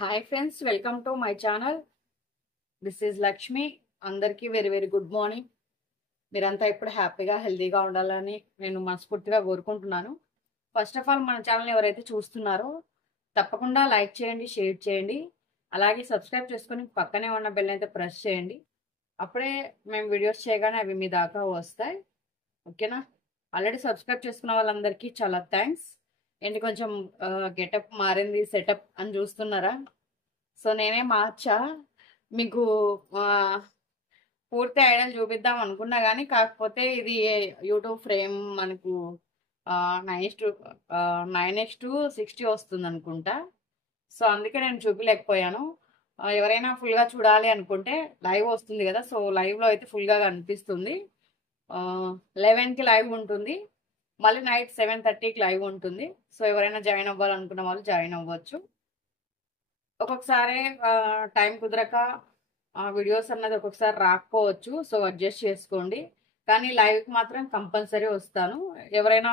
Hi friends, welcome to my channel. This is Lakshmi. అందరికీ very very good morning. మీరంతా ఇప్పుడు హ్యాపీగా హెల్తీగా ఉండాలని నేను మనస్ఫూర్తిగా కోరుకుంటున్నాను. ఫస్ట్ ఆఫ్ ఆల్ మన ఛానల్ ఎవరైతే చూస్తున్నారో తప్పకుండా లైక్ చేయండి, షేర్ చేయండి, అలాగే సబ్స్క్రైబ్ చేసుకొని పక్కనే ఉన్న బెల్ అయితే ప్రెస్ చేయండి. అప్పుడే మేము వీడియోస్ చేయగానే అవి మీ దాకా వస్తాయి. ఓకేనా? ఆల్రెడీ సబ్స్క్రైబ్ చేసుకున్న వాళ్ళందరికీ చాలా థ్యాంక్స్. ఏంటి కొంచెం గెటప్ మారింది, సెటప్ అని చూస్తున్నారా? సో నేనే మార్చా. మీకు పూర్తి ఐడియాలు చూపిద్దాం అనుకున్నా కానీ కాకపోతే ఇది యూట్యూబ్ ఫ్రేమ్ మనకు 9:60 వస్తుంది అనుకుంటా. సో అందుకే నేను చూపించలేకపోయాను. ఎవరైనా ఫుల్గా చూడాలి అనుకుంటే లైవ్ వస్తుంది కదా, సో లైవ్లో అయితే ఫుల్గా కనిపిస్తుంది. 11కి లైవ్ ఉంటుంది, మళ్ళీ నైట్ 7:30కి లైవ్ ఉంటుంది. సో ఎవరైనా జాయిన్ అవ్వాలనుకున్న వాళ్ళు జాయిన్ అవ్వచ్చు. ఒక్కొక్కసారి టైం కుదరక వీడియోస్ అన్నది ఒక్కొక్కసారి రాకపోవచ్చు, సో అడ్జస్ట్ చేసుకోండి. కానీ లైవ్కి మాత్రం కంపల్సరీ వస్తాను. ఎవరైనా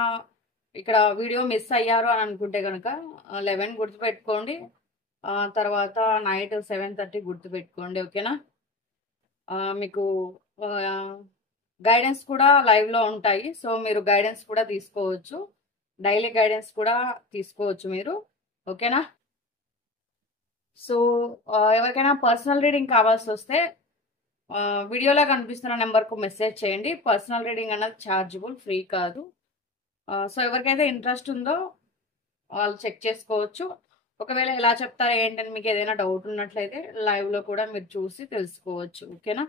ఇక్కడ వీడియో మిస్ అయ్యారు అని అనుకుంటే కనుక 11 గుర్తుపెట్టుకోండి, తర్వాత నైట్ 7:30 గుర్తుపెట్టుకోండి. ఓకేనా? మీకు గైడెన్స్ కూడా లైవ్లో ఉంటాయి, సో మీరు గైడెన్స్ కూడా తీసుకోవచ్చు, డైలీ గైడెన్స్ కూడా తీసుకోవచ్చు మీరు. ఓకేనా? సో ఎవరికైనా పర్సనల్ రీడింగ్ కావాల్సి వస్తే వీడియోలో కనిపిస్తున్న నెంబర్కు మెసేజ్ చేయండి. పర్సనల్ రీడింగ్ అన్నది ఛార్జబుల్, ఫ్రీ కాదు. సో ఎవరికైతే ఇంట్రెస్ట్ ఉందో వాళ్ళు చెక్ చేసుకోవచ్చు. ఒకవేళ ఎలా చెప్తారా ఏంటని మీకు ఏదైనా డౌట్ ఉన్నట్లయితే లైవ్లో కూడా మీరు చూసి తెలుసుకోవచ్చు. ఓకేనా?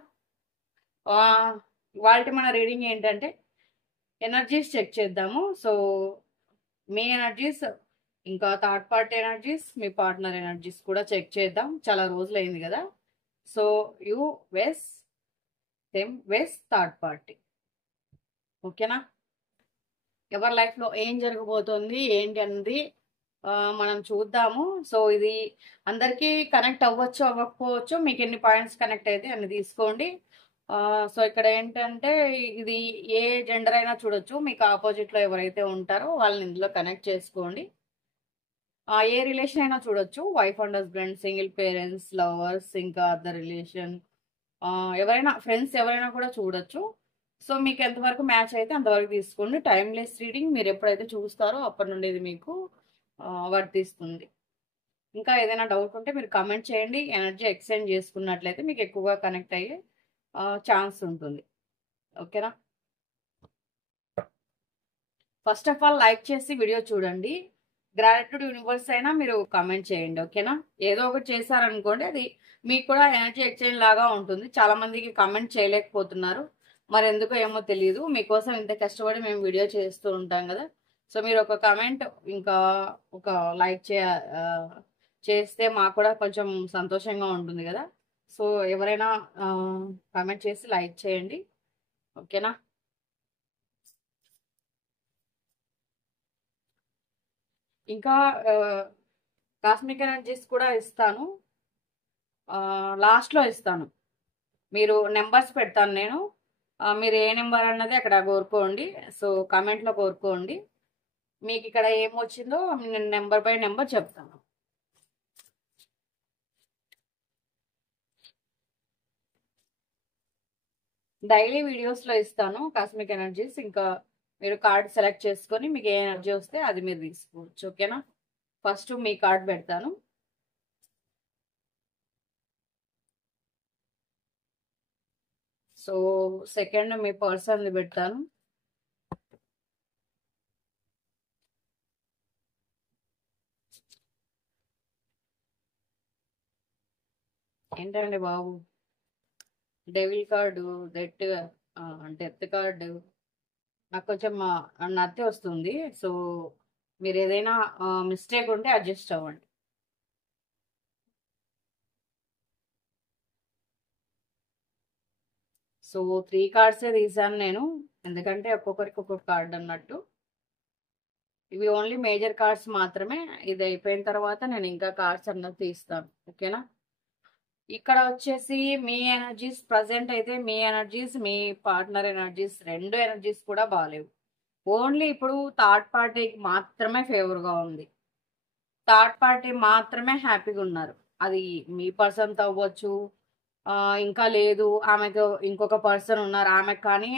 వాళ్ళ మన రీడింగ్ ఏంటంటే ఎనర్జీస్ చెక్ చేద్దాము. సో మీ ఎనర్జీస్, ఇంకా థర్డ్ పార్టీ ఎనర్జీస్, మీ పార్ట్నర్ ఎనర్జీస్ కూడా చెక్ చేద్దాం. చాలా రోజులు అయింది కదా. సో యూ వెస్ సేమ్ వెస్ థర్డ్ పార్టీ. ఓకేనా? ఎవరి లైఫ్లో ఏం జరగబోతోంది ఏంటి అన్నది మనం చూద్దాము. సో ఇది అందరికీ కనెక్ట్ అవ్వచ్చు, అవ్వకపోవచ్చు. మీకు ఎన్ని పాయింట్స్ కనెక్ట్ అయితే అన్ని తీసుకోండి. సో ఇక్కడ ఏంటంటే ఇది ఏ జెండర్ అయినా చూడొచ్చు. మీకు ఆపోజిట్లో ఎవరైతే ఉంటారో వాళ్ళని ఇందులో కనెక్ట్ చేసుకోండి. ఏ రిలేషన్ అయినా చూడొచ్చు. Wife and husband, single parents, lovers, ఇంకా అదర్ రిలేషన్, ఎవరైనా ఫ్రెండ్స్ ఎవరైనా కూడా చూడొచ్చు. సో మీకు ఎంతవరకు మ్యాచ్ అయితే అంతవరకు తీసుకోండి. Timeless reading. మీరు ఎప్పుడైతే చూస్తారో అప్పటి నుండి ఇది మీకు వర్తిస్తుంది. ఇంకా ఏదైనా డౌట్ ఉంటే మీరు కామెంట్ చేయండి. ఎనర్జీ ఎక్స్చేంజ్ చేసుకున్నట్లయితే మీకు ఎక్కువగా కనెక్ట్ అయ్యే ఛాన్స్ ఉంటుంది. ఓకేనా? ఫస్ట్ ఆఫ్ ఆల్ లైక్ చేసి వీడియో చూడండి. గ్రాటిట్యూడ్ యూనివర్స్ అయినా మీరు కామెంట్ చేయండి. ఓకేనా? ఏదో ఒకటి చేశారనుకోండి, అది మీకు కూడా ఎనర్జీ ఎక్స్చేంజ్ లాగా ఉంటుంది. చాలా మందికి కామెంట్ చేయలేకపోతున్నారు, మరి ఎందుకో ఏమో తెలియదు. మీకోసం ఇంత కష్టపడి మేము వీడియో చేస్తూ ఉంటాం కదా. సో మీరు ఒక కామెంట్ ఇంకా ఒక లైక్ చేస్తే మాకు కూడా కొంచెం సంతోషంగా ఉంటుంది కదా. సో ఎవరైనా కామెంట్ చేసి లైక్ చేయండి. ఓకేనా? ఇంకా కాస్మిక్ ఎనర్జీస్ కూడా ఇస్తాను, లాస్ట్లో ఇస్తాను. మీరు నెంబర్స్ పెడతాను నేను, మీరు ఏ నెంబర్ అన్నది అక్కడ కోరుకోండి. సో కామెంట్లో కోరుకోండి. మీకు ఇక్కడ ఏమొచ్చిందో నేను నెంబర్ బై నెంబర్ చెప్తాను. డైలీ వీడియోస్లో ఇస్తాను కాస్మిక్ ఎనర్జీస్. ఇంకా మీరు కార్డ్ సెలెక్ట్ చేసుకొని మీకు ఏ ఎనర్జీ వస్తే అది మీరు తీసుకోవచ్చు. ఓకేనా? ఫస్ట్ మీ కార్డ్ పెడతాను. సో సెకండ్ మీ పర్సన్ది పెడతాను. ఏంటండి బాబు, డెవిల్ కార్డు, డెత్ కార్డు, నాకు కొంచెం నత్తి వస్తుంది. సో మీరు ఏదైనా మిస్టేక్ ఉంటే అడ్జస్ట్ అవ్వండి. సో 3 కార్డ్సే తీసాను నేను, ఎందుకంటే ఒక్కొక్కరికి ఒక్కొక్క కార్డ్ అన్నట్టు. ఇవి ఓన్లీ మేజర్ కార్డ్స్ మాత్రమే. ఇది అయిపోయిన తర్వాత నేను ఇంకా కార్డ్స్ అన్నది తీస్తాను. ఓకేనా? ఇక్కడ వచ్చేసి మీ ఎనర్జీస్ ప్రజెంట్ అయితే మీ ఎనర్జీస్, మీ పార్ట్నర్ ఎనర్జీస్, రెండు ఎనర్జీస్ కూడా బాగాలేవు. ఓన్లీ ఇప్పుడు థర్డ్ పార్టీకి మాత్రమే ఫేవర్గా ఉంది. థర్డ్ పార్టీ మాత్రమే హ్యాపీగా ఉన్నారు. అది మీ పర్సన్తో అవ్వచ్చు, ఇంకా లేదు ఆమెకు ఇంకొక పర్సన్ ఉన్నారు, ఆమెకు కానీ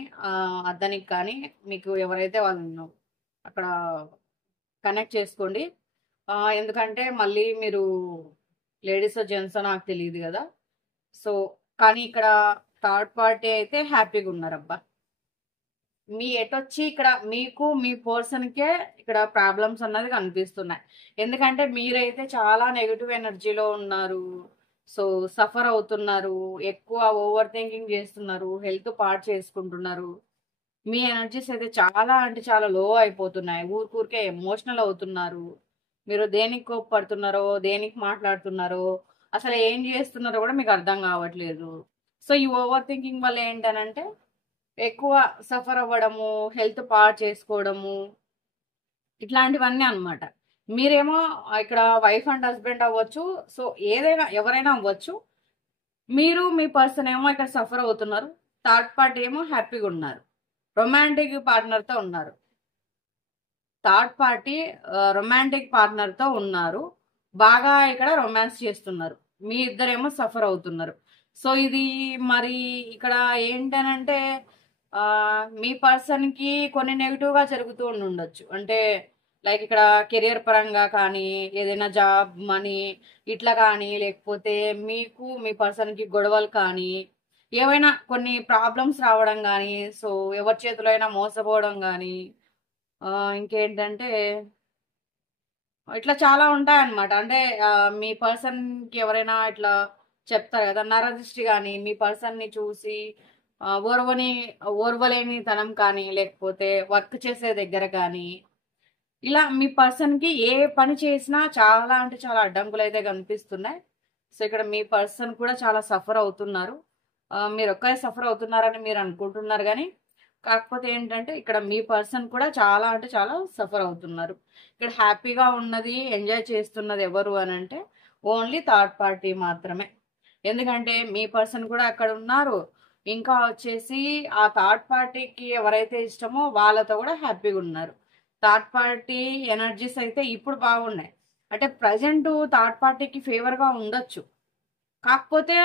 అతనికి కానీ మీకు ఎవరైతే వాళ్ళు అక్కడ కనెక్ట్ చేసుకోండి. ఎందుకంటే మళ్ళీ మీరు లేడీస్ జెంట్స్ నాకు తెలియదు కదా. సో కానీ ఇక్కడ థర్డ్ పార్టీ అయితే హ్యాపీగా ఉన్నారబ్బా. మీ ఎటొచ్చి ఇక్కడ మీకు మీ పర్సన్కే ఇక్కడ ప్రాబ్లమ్స్ అన్నది కనిపిస్తున్నాయి. ఎందుకంటే మీరైతే చాలా నెగిటివ్ ఎనర్జీలో ఉన్నారు. సో సఫర్ అవుతున్నారు, ఎక్కువ ఓవర్ థింకింగ్ చేస్తున్నారు, హెల్త్ పాడు చేసుకుంటున్నారు. మీ ఎనర్జీస్ అయితే చాలా అంటే చాలా లో అయిపోతున్నాయి. ఊరికే ఎమోషనల్ అవుతున్నారు. మీరు దేనికి కోప్పడుతున్నారో, దేనికి మాట్లాడుతున్నారో, అసలు ఏం చేస్తున్నారో కూడా మీకు అర్థం కావట్లేదు. సో ఈ ఓవర్ థింకింగ్ వల్ల ఏంటనంటే ఎక్కువ సఫర్ అవ్వడము, హెల్త్ పాడు చేసుకోవడము, ఇట్లాంటివన్నీ అన్నమాట. మీరేమో ఇక్కడ వైఫ్ అండ్ హస్బెండ్ అవ్వచ్చు, సో ఏదైనా ఎవరైనా అవ్వచ్చు. మీరు మీ పర్సన్ ఏమో ఇక్కడ సఫర్ అవుతున్నారు, థర్డ్ పార్టీ ఏమో హ్యాపీగా ఉన్నారు, రొమాంటిక్ పార్ట్నర్తో ఉన్నారు. థర్డ్ పార్టీ రొమాంటిక్ పార్ట్నర్తో ఉన్నారు, బాగా ఇక్కడ రొమాన్స్ చేస్తున్నారు. మీ ఇద్దరేమో సఫర్ అవుతున్నారు. సో ఇది మరి ఇక్కడ ఏంటనంటే మీ పర్సన్కి కొన్ని నెగిటివ్గా జరుగుతూ ఉండొచ్చు. అంటే లైక్ ఇక్కడ కెరియర్ పరంగా కానీ, ఏదైనా జాబ్ మనీ ఇట్లా కానీ, లేకపోతే మీకు మీ పర్సన్కి గొడవలు కానీ, ఏవైనా కొన్ని ప్రాబ్లమ్స్ రావడం కానీ, సో ఎవరి చేతిలో అయినా మోసపోవడం కానీ, ఇంకేంటంటే ఇట్లా చాలా ఉంటాయన్నమాట. అంటే మీ పర్సన్కి ఎవరైనా ఇట్లా చెప్తారు కదా, నరదృష్టి కానీ, మీ పర్సన్ని చూసి ఓర్వలేని తనం కానీ, లేకపోతే వర్క్ చేసే దగ్గర కానీ, ఇలా మీ పర్సన్కి ఏ పని చేసినా చాలా అంటే చాలా అడ్డంకులు అయితే కనిపిస్తున్నాయి. సో ఇక్కడ మీ పర్సన్ కూడా చాలా సఫర్ అవుతున్నారు. మీరు ఒక్కరే సఫర్ అవుతున్నారని మీరు అనుకుంటున్నారు కానీ, కాకపోతే ఏంటంటే ఇక్కడ మీ పర్సన్ కూడా చాలా అంటే చాలా సఫర్ అవుతున్నారు. ఇక్కడ హ్యాపీగా ఉన్నది, ఎంజాయ్ చేస్తున్నది ఎవరు అని అంటే ఓన్లీ థర్డ్ పార్టీ మాత్రమే. ఎందుకంటే మీ పర్సన్ కూడా అక్కడ ఉన్నారు. ఇంకా వచ్చేసి ఆ థర్డ్ పార్టీకి ఎవరైతే ఇష్టమో వాళ్ళతో కూడా హ్యాపీగా ఉన్నారు. థర్డ్ పార్టీ ఎనర్జీస్ అయితే ఇప్పుడు బాగున్నాయి. అంటే ప్రజెంట్ థర్డ్ పార్టీకి ఫేవర్గా ఉండొచ్చు, కాకపోతే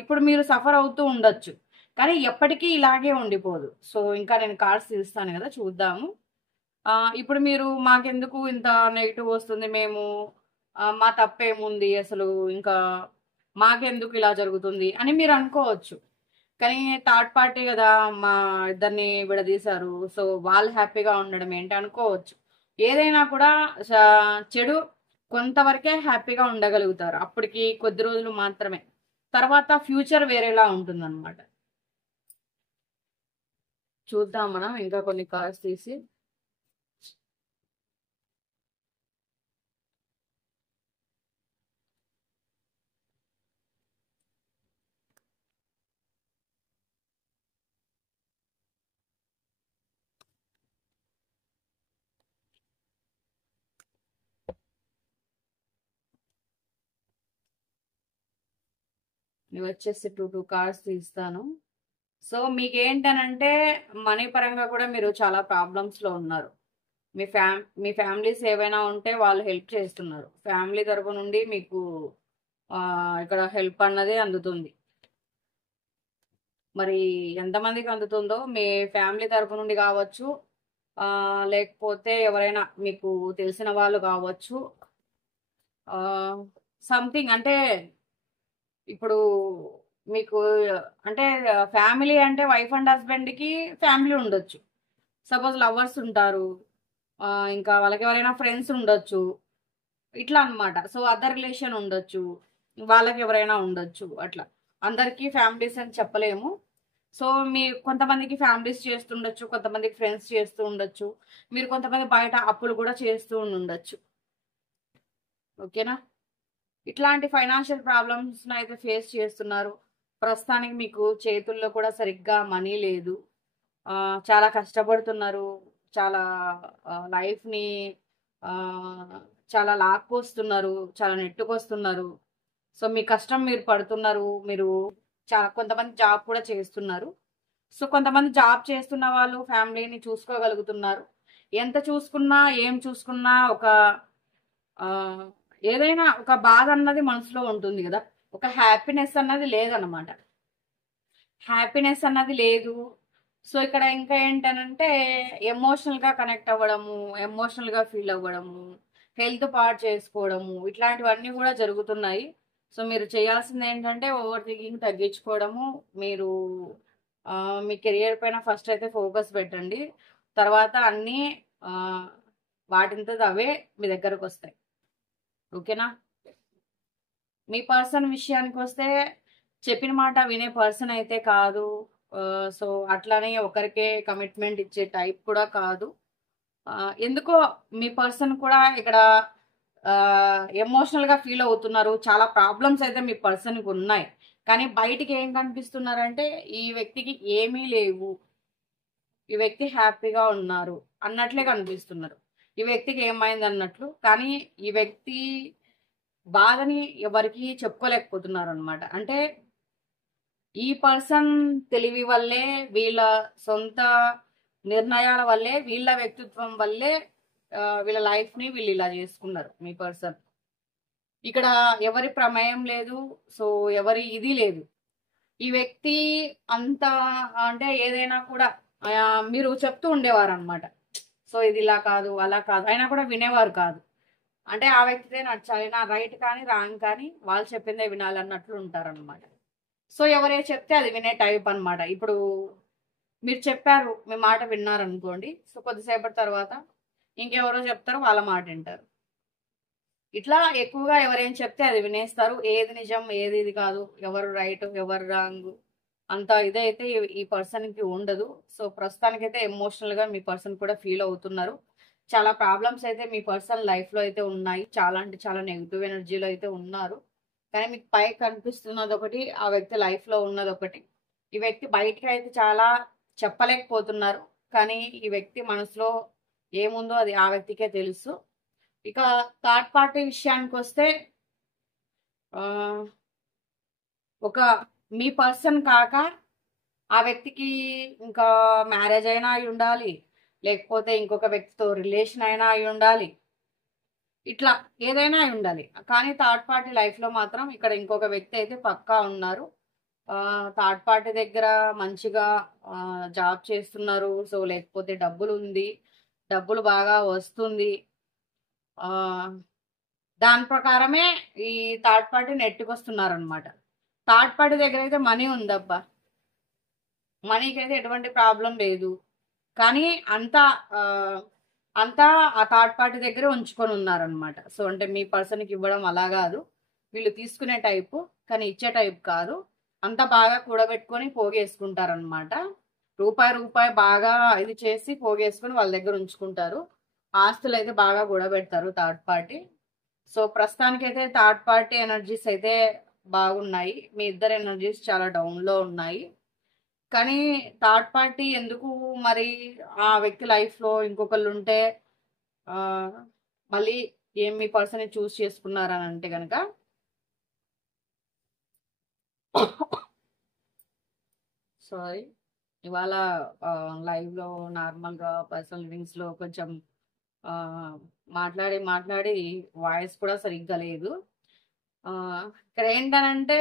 ఇప్పుడు మీరు సఫర్ అవుతూ ఉండొచ్చు, కానీ ఎప్పటికీ ఇలాగే ఉండిపోదు. సో ఇంకా నేను కార్డ్స్ తీస్తాను కదా, చూద్దాము. ఇప్పుడు మీరు మాకెందుకు ఇంత నెగిటివ్ వస్తుంది, మేము మా తప్పేముంది అసలు, ఇంకా మాకెందుకు ఇలా జరుగుతుంది అని మీరు అనుకోవచ్చు. కానీ థర్డ్ పార్టీ కదా మా ఇద్దరిని విడదీశారు, సో వాళ్ళు హ్యాపీగా ఉండడం ఏంటి అనుకోవచ్చు. ఏదైనా కూడా చెడు కొంతవరకే హ్యాపీగా ఉండగలుగుతారు, అప్పటికి కొద్ది రోజులు మాత్రమే. తర్వాత ఫ్యూచర్ వేరేలా ఉంటుందన్నమాట. చూద్దాం మనం ఇంకా కొన్ని కార్డ్స్ తీసి. ఇవి వచ్చేసి టూ కార్డ్స్ తీస్తాను. సో మీకు ఏంటనంటే మనీ పరంగా కూడా మీరు చాలా ప్రాబ్లమ్స్లో ఉన్నారు. మీ ఫ్యామిలీస్ ఏవైనా ఉంటే వాళ్ళు హెల్ప్ చేస్తున్నారు. ఫ్యామిలీ తరపు నుండి మీకు ఇక్కడ హెల్ప్ అన్నది అందుతుంది. మరి ఎంతమందికి అందుతుందో, మీ ఫ్యామిలీ తరపు నుండి కావచ్చు, లేకపోతే ఎవరైనా మీకు తెలిసిన వాళ్ళు కావచ్చు, సంథింగ్. అంటే ఇప్పుడు మీకు అంటే ఫ్యామిలీ అంటే వైఫ్ అండ్ హస్బెండ్కి ఫ్యామిలీ ఉండొచ్చు. సపోజ్ లవర్స్ ఉంటారు, ఇంకా వాళ్ళకి ఎవరైనా ఫ్రెండ్స్ ఉండొచ్చు, ఇట్లా అన్నమాట. సో అదర్ రిలేషన్ ఉండొచ్చు, వాళ్ళకి ఎవరైనా ఉండొచ్చు. అట్లా అందరికీ ఫ్యామిలీస్ అని చెప్పలేము. సో మీ కొంతమందికి ఫ్యామిలీస్ చేస్తుండొచ్చు, కొంతమందికి ఫ్రెండ్స్ చేస్తూ ఉండొచ్చు, మీరు కొంతమంది బయట అప్పులు కూడా చేస్తూ ఉండొచ్చు. ఓకేనా? ఇట్లాంటి ఫైనాన్షియల్ ప్రాబ్లమ్స్ అయితే ఫేస్ చేస్తున్నారు. ప్రస్తుతానికి మీకు చేతుల్లో కూడా సరిగ్గా మనీ లేదు, చాలా కష్టపడుతున్నారు, చాలా లైఫ్ని చాలా లాక్కొస్తున్నారు, చాలా నెట్టుకొస్తున్నారు. సో మీ కష్టం మీరు పడుతున్నారు. మీరు కొంతమంది జాబ్ కూడా చేస్తున్నారు. సో కొంతమంది జాబ్ చేస్తున్న వాళ్ళు ఫ్యామిలీని చూసుకోగలుగుతున్నారు. ఎంత చూసుకున్నా ఏం చూసుకున్నా ఒక ఏదైనా ఒక బాధ అన్నది మనసులో ఉంటుంది కదా, ఒక హ్యాపీనెస్ అన్నది లేదన్నమాట. హ్యాపీనెస్ అన్నది లేదు. సో ఇక్కడ ఇంకా ఏంటనంటే ఎమోషనల్ గా కనెక్ట్ అవ్వడము, ఎమోషనల్ గా ఫీల్ అవ్వడము, హెల్త్ పాడు చేసుకోవడము, ఇట్లాంటివన్నీ కూడా జరుగుతున్నాయి. సో మీరు చేయాల్సింది ఏంటంటే ఓవర్ థింకింగ్ తగ్గించుకోవడము. మీరు మీ కెరియర్ పైన ఫస్ట్ అయితే ఫోకస్ పెట్టండి. తర్వాత అన్నీ ఆ, వాటింతో అవే మీ దగ్గరకు వస్తాయి. ఓకేనా? మీ పర్సన్ విషయానికి వస్తే చెప్పిన మాట వినే పర్సన్ అయితే కాదు. సో అట్లానే ఒకరికే కమిట్మెంట్ ఇచ్చే టైప్ కూడా కాదు. ఎందుకో మీ పర్సన్ కూడా ఇక్కడ ఎమోషనల్ గా ఫీల్ అవుతున్నారు. చాలా ప్రాబ్లమ్స్ అయితే మీ పర్సన్కి ఉన్నాయి. కానీ బయటికి ఏం కనిపిస్తున్నారంటే ఈ వ్యక్తికి ఏమీ లేవు, ఈ వ్యక్తి హ్యాపీగా ఉన్నారు అన్నట్లే కనిపిస్తున్నారు. ఈ వ్యక్తికి ఏమైంది అన్నట్లు. కానీ ఈ వ్యక్తి బాధని ఎవరికి చెప్పుకోలేకపోతున్నారు అనమాట. అంటే ఈ పర్సన్ తెలివి వల్లే, వీళ్ళ సొంత నిర్ణయాల వల్లే, వీళ్ళ వ్యక్తిత్వం వల్లే వీళ్ళ లైఫ్ ని వీళ్ళు ఇలా చేసుకున్నారు. మీ పర్సన్ ఇక్కడ ఎవరి ప్రమేయం లేదు. సో ఎవరి ఇది లేదు. ఈ వ్యక్తి అంత అంటే ఏదైనా కూడా మీరు చెప్తూ ఉండేవారు అనమాట. సో ఇది ఇలా కాదు, అలా కాదు, అయినా కూడా వినేవారు కాదు. అంటే ఆ వ్యక్తిదే నచ్చాలి, నా రైట్ కానీ రాంగ్ కానీ వాళ్ళు చెప్పిందే వినాలన్నట్లు ఉంటారనమాట. సో ఎవరే చెప్తే అది వినే టైప్ అనమాట. ఇప్పుడు మీరు చెప్పారు, మీ మాట విన్నారనుకోండి, సో కొద్దిసేపటి తర్వాత ఇంకెవరో చెప్తారు, వాళ్ళ మాట వింటారు. ఇట్లా ఎక్కువగా ఎవరేం చెప్తే అది వినేస్తారు. ఏది నిజం ఏది ఇది కాదు, ఎవరు రైట్ ఎవరు రాంగ్ అంత ఇదైతే ఈ పర్సన్కి ఉండదు. సో ప్రస్తుతానికైతే ఎమోషనల్గా మీ పర్సన్ కూడా ఫీల్ అవుతున్నారు. చాలా ప్రాబ్లమ్స్ అయితే మీ పర్సన్ లైఫ్లో అయితే ఉన్నాయి. చాలా అంటే చాలా నెగిటివ్ ఎనర్జీలో అయితే ఉన్నారు. కానీ మీకు పై కనిపిస్తున్నది ఒకటి, ఆ వ్యక్తి లైఫ్లో ఉన్నది ఒకటి. ఈ వ్యక్తి బయటికి అయితే చాలా చెప్పలేకపోతున్నారు. కానీ ఈ వ్యక్తి మనసులో ఏముందో అది ఆ వ్యక్తికే తెలుసు. ఇక థర్డ్ పార్టీ విషయానికి వస్తే ఒక మీ పర్సన్ కాక ఆ వ్యక్తికి ఇంకా మ్యారేజ్ అయినా అయి ఉండాలి, లేకపోతే ఇంకొక వ్యక్తితో రిలేషన్ అయినా అయి ఉండాలి, ఇట్లా ఏదైనా అయి ఉండాలి. కానీ థర్డ్ పార్టీ లైఫ్లో మాత్రం ఇక్కడ ఇంకొక వ్యక్తి అయితే పక్కా ఉన్నారు. థర్డ్ పార్టీ దగ్గర మంచిగా జాబ్ చేస్తున్నారు. సో లేకపోతే డబ్బులు ఉంది, డబ్బులు బాగా వస్తుంది. దాని ప్రకారమే ఈ థర్డ్ పార్టీ నెట్టుకొస్తున్నారు అనమాట. థర్డ్ పార్టీ దగ్గర అయితే మనీ ఉందబ్బా, మనీకి అయితే ఎటువంటి ప్రాబ్లం లేదు. కానీ అంతా అంతా ఆ థర్డ్ పార్టీ దగ్గర ఉంచుకొని ఉన్నారనమాట. సో అంటే మీ పర్సన్కి ఇవ్వడం అలా కాదు, వీళ్ళు తీసుకునే టైపు కానీ ఇచ్చే టైప్ కాదు. అంతా బాగా కూడబెట్టుకొని పోగేసుకుంటారనమాట. రూపాయి రూపాయి బాగా ఇది చేసి పోగేసుకొని వాళ్ళ దగ్గర ఉంచుకుంటారు. ఆస్తులు అయితే బాగా కూడబెడతారు థర్డ్ పార్టీ. సో ప్రస్తుతానికైతే థర్డ్ పార్టీ ఎనర్జీస్ అయితే బాగున్నాయి. మీ ఇద్దరు ఎనర్జీస్ చాలా డౌన్లో ఉన్నాయి. కానీ థర్డ్ పార్టీ ఎందుకు మరి ఆ వ్యక్తి లైఫ్లో ఇంకొకళ్ళు ఉంటే మళ్ళీ ఏం మీ పర్సన్ చూస్ చేసుకున్నారని అంటే కనుక సారీ, ఇవాళ లైవ్లో నార్మల్గా పర్సనల్ లివింగ్స్లో కొంచెం మాట్లాడి మాట్లాడి వాయిస్ కూడా సరిగ్గా లేదు. ఇక్కడ ఏంటనంటే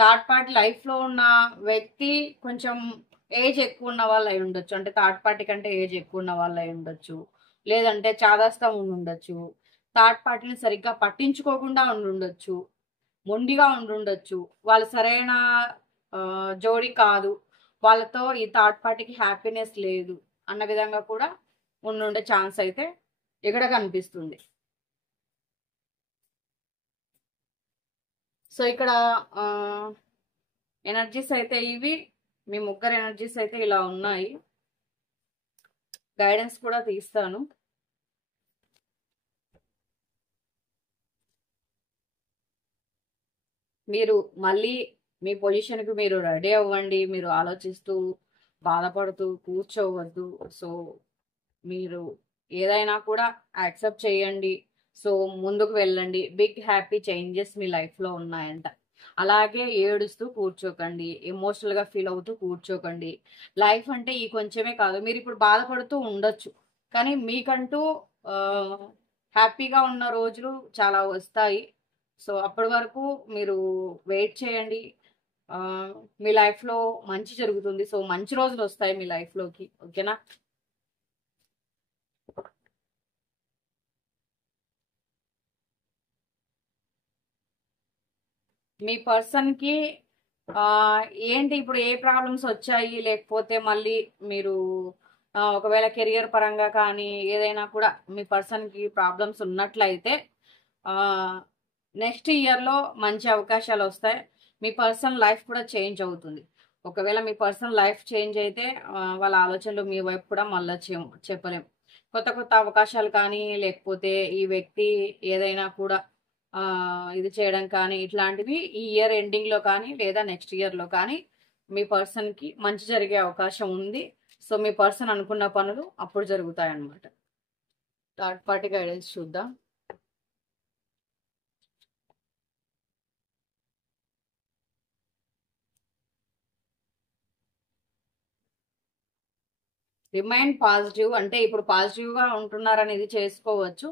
థర్డ్ పార్టీ లైఫ్లో ఉన్న వ్యక్తి కొంచెం ఏజ్ ఎక్కువ ఉన్న వాళ్ళు అయి ఉండొచ్చు. అంటే థర్డ్ పార్టీ కంటే ఏజ్ ఎక్కువ ఉన్న వాళ్ళు అయి ఉండొచ్చు, లేదంటే చాదస్తం ఉండొచ్చు, థర్డ్ పార్టీని సరిగ్గా పట్టించుకోకుండా ఉండుండొచ్చు, మొండిగా ఉండుండొచ్చు, వాళ్ళు సరైన జోడి కాదు, వాళ్ళతో ఈ థర్డ్ పార్టీకి హ్యాపీనెస్ లేదు అన్న విధంగా కూడా ఉండుండే ఛాన్స్ అయితే ఇక్కడ కనిపిస్తుంది. సో ఇక్కడ ఎనర్జీస్ అయితే ఇవి, మీ ముగ్గురు ఎనర్జీస్ అయితే ఇలా ఉన్నాయి. గైడెన్స్ కూడా తీస్తాను. మీరు మళ్ళీ మీ పొజిషన్కి మీరు రెడీ అవ్వండి. మీరు ఆలోచిస్తూ బాధపడుతూ కూర్చోవద్దు. సో మీరు ఏదైనా కూడా యాక్సెప్ట్ చేయండి. సో ముందుకు వెళ్ళండి. బిగ్ హ్యాపీ చేంజెస్ మీ లైఫ్లో ఉన్నాయంట. అలాగే ఏడుస్తూ కూర్చోకండి, ఎమోషనల్గా ఫీల్ అవుతూ కూర్చోకండి. లైఫ్ అంటే ఈ కొంచెమే కాదు. మీరు ఇప్పుడు బాధపడుతూ ఉండొచ్చు, కానీ మీకంటూ హ్యాపీగా ఉన్న రోజులు చాలా వస్తాయి. సో అప్పటి వరకు మీరు వెయిట్ చేయండి. మీ లైఫ్లో మంచి జరుగుతుంది. సో మంచి రోజులు వస్తాయి మీ లైఫ్లోకి. ఓకేనా? మీ పర్సన్కి ఏంటి ఇప్పుడు ఏ ప్రాబ్లమ్స్ వచ్చాయి, లేకపోతే మళ్ళీ మీరు ఒకవేళ కెరియర్ పరంగా కానీ ఏదైనా కూడా మీ పర్సన్కి ప్రాబ్లమ్స్ ఉన్నట్లయితే నెక్స్ట్ ఇయర్లో మంచి అవకాశాలు వస్తాయి. మీ పర్సన్ లైఫ్ కూడా చేంజ్ అవుతుంది. ఒకవేళ మీ పర్సన్ లైఫ్ చేంజ్ అయితే వాళ్ళ ఆలోచనలు మీ వైపు కూడా మళ్ళీ చెప్పలేం. కొత్త కొత్త అవకాశాలు కానీ, లేకపోతే ఈ వ్యక్తి ఏదైనా కూడా ఇది చేయడం కానీ, ఇట్లాంటివి ఈ ఇయర్ ఎండింగ్లో కానీ లేదా నెక్స్ట్ ఇయర్లో కానీ మీ పర్సన్కి మంచి జరిగే అవకాశం ఉంది. సో మీ పర్సన్ అనుకున్న పనులు అప్పుడు జరుగుతాయి అన్నమాట. థర్డ్ పార్టీ గైడెన్స్ చూద్దాం. రిమైన్ పాజిటివ్ అంటే ఇప్పుడు పాజిటివ్గా ఉంటున్నారని ఇది చేసుకోవచ్చు.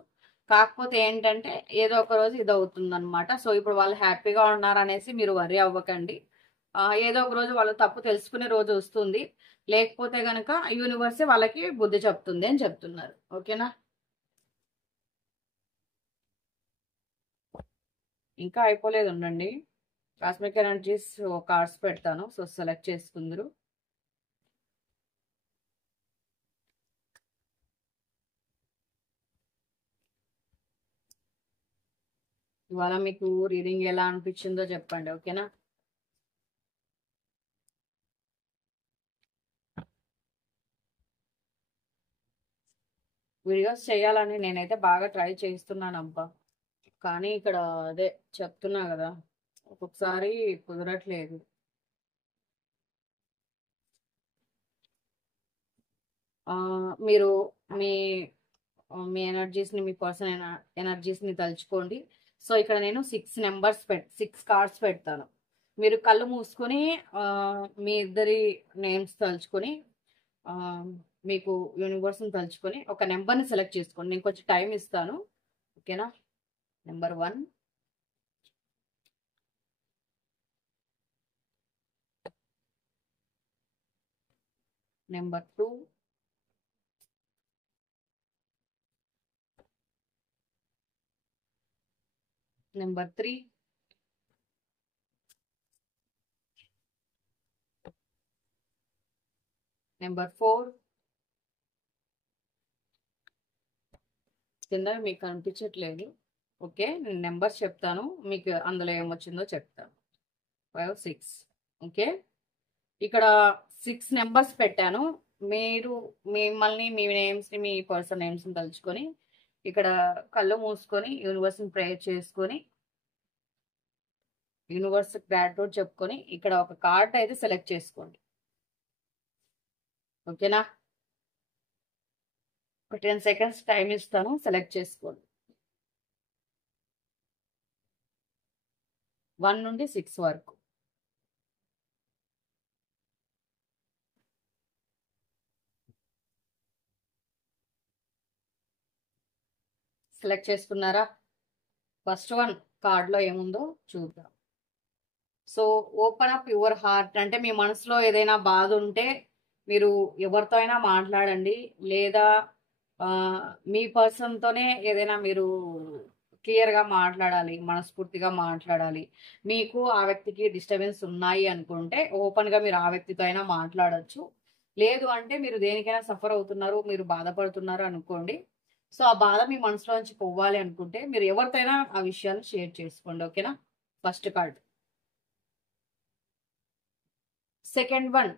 కాకపోతే ఏంటంటే ఏదో ఒక రోజు ఇది అవుతుంది అనమాట. సో ఇప్పుడు వాళ్ళు హ్యాపీగా ఉన్నారనేసి మీరు వర్రీ అవ్వకండి. ఏదో ఒక రోజు వాళ్ళు తప్పు తెలుసుకునే రోజు వస్తుంది. లేకపోతే గనక యూనివర్సే వాళ్ళకి బుద్ధి చెప్తుంది అని చెప్తున్నారు. ఓకేనా? ఇంకా అయిపోలేదు, ఉండండి. కాస్మిక్ ఎనర్జీస్ కార్డ్స్ పెడతాను. సో సెలెక్ట్ చేసుకుందరు. ఇవాళ మీకు రీడింగ్ ఎలా అనిపించిందో చెప్పండి. ఓకేనా? వీడియోస్ చేయాలని నేనైతే బాగా ట్రై చేస్తున్నాను అబ్బా. కానీ ఇక్కడ అదే చెప్తున్నా కదా, ఒక్కొక్కసారి కుదరట్లేదు. మీరు మీ మీ ఎనర్జీస్ని, మీ పర్సన్ ఎనర్జీస్ని తలుచుకోండి. సో ఇక్కడ నేను 6 కార్డ్స్ పెడతాను. మీరు కళ్ళు మూసుకొని మీ ఇద్దరి నేమ్స్ తలుచుకొని మీకు యూనివర్స్ని తలుచుకొని ఒక నెంబర్ని సెలెక్ట్ చేసుకోండి. నేను కొంచెం టైం ఇస్తాను. ఓకేనా? Number 1, number 2, number 3, number 4. కింద మీకు కనిపించట్లేదు. ఓకే, నేను నెంబర్స్ చెప్తాను, మీకు అందులో ఏమొచ్చిందో చెప్తాను. 5, 6. ఓకే, ఇక్కడ 6 నెంబర్స్ పెట్టాను. మీరు మిమ్మల్ని, మీ నేమ్స్ని, మీ పర్సన్ నేమ్స్ని తలుచుకొని ఇక్కడ కళ్ళు మూసుకొని యూనివర్స్ని ప్రేయర్ చేసుకొని యూనివర్స్ గ్రాటిట్యూడ్ చెప్పుకొని ఇక్కడ ఒక కార్డ్ అయితే సెలెక్ట్ చేసుకోండి. ఓకేనా? ఒక 10 సెకండ్స్ టైం ఇస్తాను, సెలెక్ట్ చేసుకోండి. 1 నుండి 6 వరకు. సెలెక్ట్ చేసుకున్నారా? ఫస్ట్ 1 కార్డ్లో ఏముందో చూద్దాం. So open up your heart అంటే మీ మనసులో ఏదైనా బాధ ఉంటే మీరు ఎవరితో అయినా మాట్లాడండి, లేదా మీ పర్సన్తోనే ఏదైనా మీరు క్లియర్గా మాట్లాడాలి, మనస్ఫూర్తిగా మాట్లాడాలి. మీకు ఆ వ్యక్తికి డిస్టర్బెన్స్ ఉన్నాయి అనుకుంటే ఓపెన్గా మీరు ఆ వ్యక్తితో అయినా మాట్లాడచ్చు. లేదు అంటే మీరు దేనికైనా సఫర్ అవుతున్నారు, మీరు బాధపడుతున్నారు అనుకోండి. సో ఆ బాధ మీ మనసులో నుంచి పోవాలి అనుకుంటే మీరు ఎవరితోనైనా ఆ విషయాన్ని షేర్ చేసుకోండి. ఓకేనా? First card. సెకండ్ 1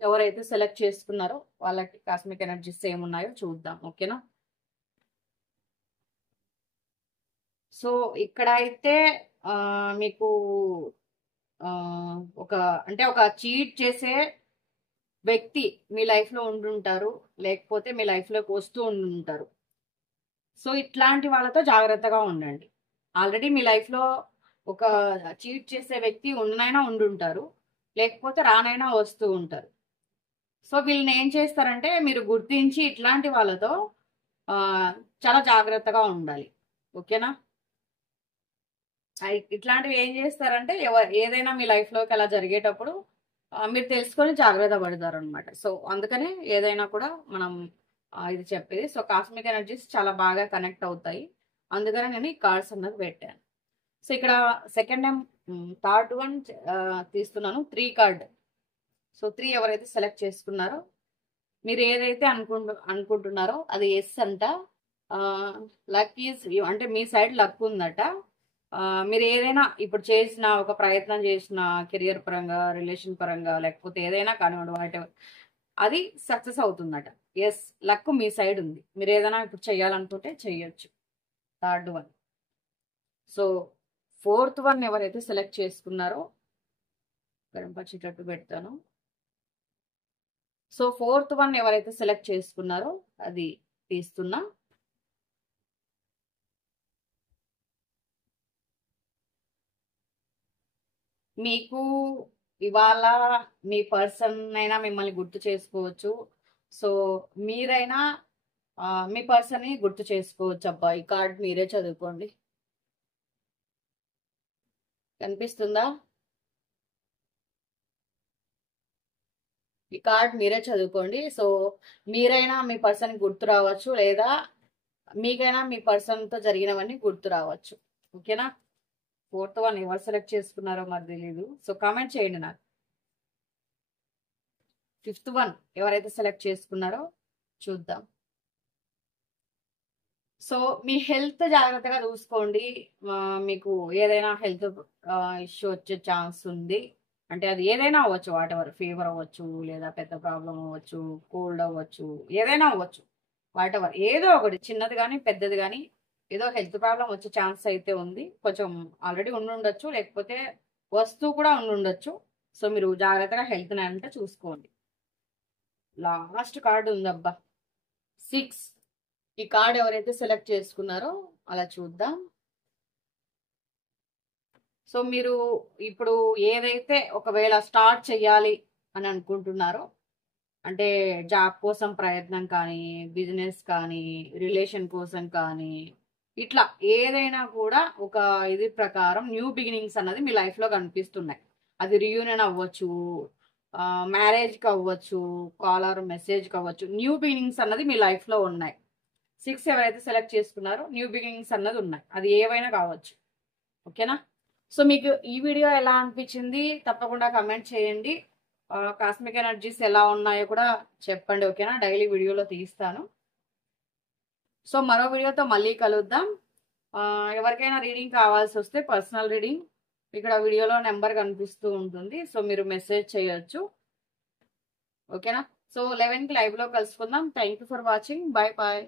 ఎవరైతే సెలెక్ట్ చేసుకున్నారో వాళ్ళకి కాస్మిక్ ఎనర్జీస్ ఏమున్నాయో చూద్దాం. ఓకేనా? సో ఇక్కడ అయితే మీకు ఒక చీట్ చేసే వ్యక్తి మీ లైఫ్లో ఉండుంటారు, లేకపోతే మీ లైఫ్లోకి వస్తూ ఉండుంటారు. సో ఇట్లాంటి వాళ్ళతో జాగ్రత్తగా ఉండండి. ఆల్రెడీ మీ లైఫ్లో ఒక చీట్ చేసే వ్యక్తి ఉన్నైనా ఉండుంటారు, లేకపోతే రానైనా వస్తూ ఉంటారు. సో వీళ్ళని ఏం చేస్తారంటే మీరు గుర్తించి ఇట్లాంటి వాళ్ళతో చాలా జాగ్రత్తగా ఉండాలి. ఓకేనా? ఇట్లాంటివి ఏం చేస్తారంటే ఏదైనా మీ లైఫ్లోకి అలా జరిగేటప్పుడు మీరు తెలుసుకొని జాగ్రత్త పడతారు అనమాట. సో అందుకనే ఏదైనా కూడా మనం ఇది చెప్పేది. సో కాస్మిక్ ఎనర్జీస్ చాలా బాగా కనెక్ట్ అవుతాయి. అందుకనే నేను ఈ కార్డ్స్ అన్నది పెట్టాను. సో ఇక్కడ సెకండ్ టైం థర్డ్ వన్ తీస్తున్నాను, 3 కార్డ్. సో 3 ఎవరైతే సెలెక్ట్ చేసుకున్నారో మీరు ఏదైతే అనుకుంటున్నారో అది ఎస్ అంట. లక్ ఈజ్ అంటే మీ సైడ్ లక్ ఉందట. మీరు ఏదైనా ఇప్పుడు చేసిన ఒక ప్రయత్నం చేసిన కెరియర్ పరంగా, రిలేషన్ పరంగా, లేకపోతే ఏదైనా కానివ్వండి, వాటి అది సక్సెస్ అవుతుందట. ఎస్, లక్ మీ సైడ్ ఉంది. మీరు ఏదైనా ఇప్పుడు చేయాలనుకుంటే చెయ్యొచ్చు. Third one. So fourth one ఎవరైతే సెలెక్ట్ చేసుకున్నారో కనిపించేటట్టు పెడతాను. సో ఫోర్త్ వన్ ఎవరైతే సెలెక్ట్ చేసుకున్నారో అది తీస్తున్నా. మీకు ఇవాళ మీ పర్సన్ అయినా మిమ్మల్ని గుర్తు చేసుకోవచ్చు. సో మీరైనా మీ పర్సన్ని గుర్తు చేసుకోవచ్చు. అబ్బా, ఈ కార్డ్ మీరే చదువుకోండి. కనిపిస్తుందా? ఈ కార్డ్ మీరే చదువుకోండి. సో మీరైనా మీ పర్సన్ గుర్తు రావచ్చు, లేదా మీకైనా మీ పర్సన్తో జరిగినవన్నీ గుర్తు రావచ్చు. ఓకేనా? ఫోర్త్ వన్ ఎవరు సెలెక్ట్ చేసుకున్నారో మరి తెలీదు. సో కామెంట్ చేయండి నాకు. ఫిఫ్త్ వన్ ఎవరైతే సెలెక్ట్ చేసుకున్నారో చూద్దాం. సో మీ హెల్త్ జాగ్రత్తగా చూసుకోండి. మీకు ఏదైనా హెల్త్ ఇష్యూ వచ్చే ఛాన్స్ ఉంది. అంటే అది ఏదైనా అవ్వచ్చు, వాటెవర్. ఫీవర్ అవ్వచ్చు, లేదా పెద్ద ప్రాబ్లం అవ్వచ్చు, కోల్డ్ అవ్వచ్చు, ఏదైనా అవ్వచ్చు. వాటెవర్, ఏదో ఒకటి, చిన్నది కానీ పెద్దది కానీ ఏదో హెల్త్ ప్రాబ్లం వచ్చే ఛాన్స్ అయితే ఉంది. కొంచెం ఆల్రెడీ ఉండుండొచ్చు, లేకపోతే వస్తువు కూడా ఉండుండొచ్చు. సో మీరు జాగ్రత్తగా హెల్త్ని అంటే చూసుకోండి. లాస్ట్ కార్డు ఉందబ్బా, 6. ఈ కార్డ్ ఎవరైతే సెలెక్ట్ చేసుకున్నారో అలా చూద్దాం. సో మీరు ఇప్పుడు ఏదైతే ఒకవేళ స్టార్ట్ చేయాలి అని అనుకుంటున్నారో, అంటే జాబ్ కోసం ప్రయత్నం కానీ, బిజినెస్ కానీ, రిలేషన్ కోసం కానీ, ఇట్లా ఏదైనా కూడా ఒక ఇది ప్రకారం న్యూ బిగినింగ్స్ అన్నది మీ లైఫ్లో కనిపిస్తున్నాయి. అది రియూనియన్ అవ్వచ్చు, మ్యారేజ్కి అవ్వచ్చు, కాల్ ఆర్ మెసేజ్కి అవ్వచ్చు. న్యూ బిగినింగ్స్ అన్నది మీ లైఫ్లో ఉన్నాయి. 6 ఎవరైతే సెలెక్ట్ చేసుకున్నారో న్యూ బిగినింగ్స్ అన్నది ఉన్నాయి. అది ఏవైనా కావచ్చు. ఓకేనా? సో మీకు ఈ వీడియో ఎలా అనిపించింది తప్పకుండా కమెంట్ చేయండి. కాస్మిక్ ఎనర్జీస్ ఎలా ఉన్నాయో కూడా చెప్పండి. ఓకేనా? డైలీ వీడియోలో తీస్తాను. సో మరో వీడియోతో మళ్ళీ కలుద్దాం. ఎవరికైనా రీడింగ్ కావాల్సి వస్తే పర్సనల్ రీడింగ్ ఇక్కడ వీడియోలో నెంబర్ కనిపిస్తూ ఉంటుంది. సో మీరు మెసేజ్ చేయొచ్చు. ఓకేనా? సో 11కి లైవ్లో కలుసుకుందాం. Thank you for watching. Bye bye.